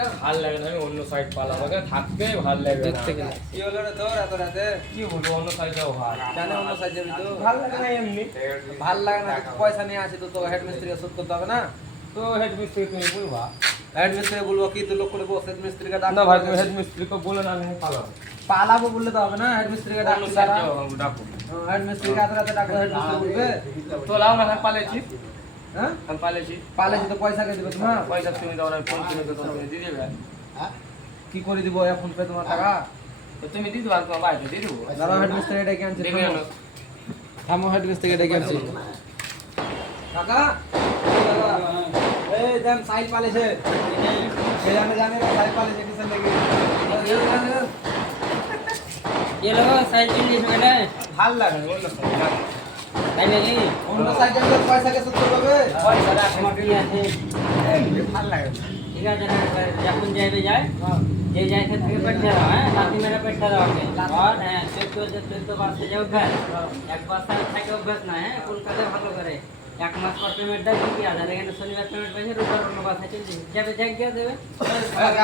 ভাল লাগে না, আমি অন্য সাইড পালাম, ওকে থাকতে ভাল লাগে না। দেখতে গেলে কি হলো রে তোর এত রাতে? কি বলবো, অন্য সাইডেও ভাল জানে অন্য সাইড যাবি তো? ভাল লাগে না এমনি। ভাল লাগে না তো পয়সা নিয়ে আসি তো তোকে হেড মিস্ত্রিকে শোধ করতে হবে না? তো হেড মিস্ত্রি তুমি বলবা হেড মিস্ত্রি বলবো কি তুই লোক করে বস হেড মিস্ত্রিকে ডাক না ভাই, তুমি হেড মিস্ত্রিকে বলে না, আমি পালাবো। পালাবো বললে তো হবে না, হেড মিস্ত্রিকে ডাক অন্য সাইড যাও, ডাকো। হেড মিস্ত্রিকে এত রাতে ডাকলে হেড মিস্ত্রি বলবে তো লাও না, আমি পালেছি, হ্যাঁ আমি পালেছি। পালেছি তো পয়সা কে দিবে তোমার? পয়সা তুমি দাও, আমি ফোন করে তো তুমি দিয়ে দেবে। কি করে দিব এখন পে তোমার টাকা? তো তুমি দিয়ে দেবো, আর তোমার বাইরে দিয়ে দেবো। দাঁড়াও হেড মিস্ত্রি ডেকে আনছি দেখে আনো। থামো হেড মিস্ত্রিকে ডেকে আনছি কাকা এই দেন সাইড পালেছে এই জানে জানে সাইড পালেছে কিসের লাগি ये लोग साइड के लिए चले ভাল লাগে না, অন্য সাইড যাও। তাই নাকি অন্য সাইডে গেলে পয়সা কে শোধ করবে? পয়সা রাখো। আমার কি আছে ভাল লাগে না। ঠিক আছে যখন যাইবে যায় যে যাই থেকে পেটে দাও হ্যাঁ লাঠি মেরে পেটে দাও আগে আর হ্যাঁ চোদ্দ বাসে যাও অভ্যাস এক বাসে থাকে অভ্যাস না হ্যাঁ কলকাতায় ভালো করে এক মাস পর পেমেন্ট দেয় 20,000 এখানে শনিবার পেমেন্ট পেয়েছে রোববার অন্য বাসায় চলছে যাবে যাই গিয়ে দেবে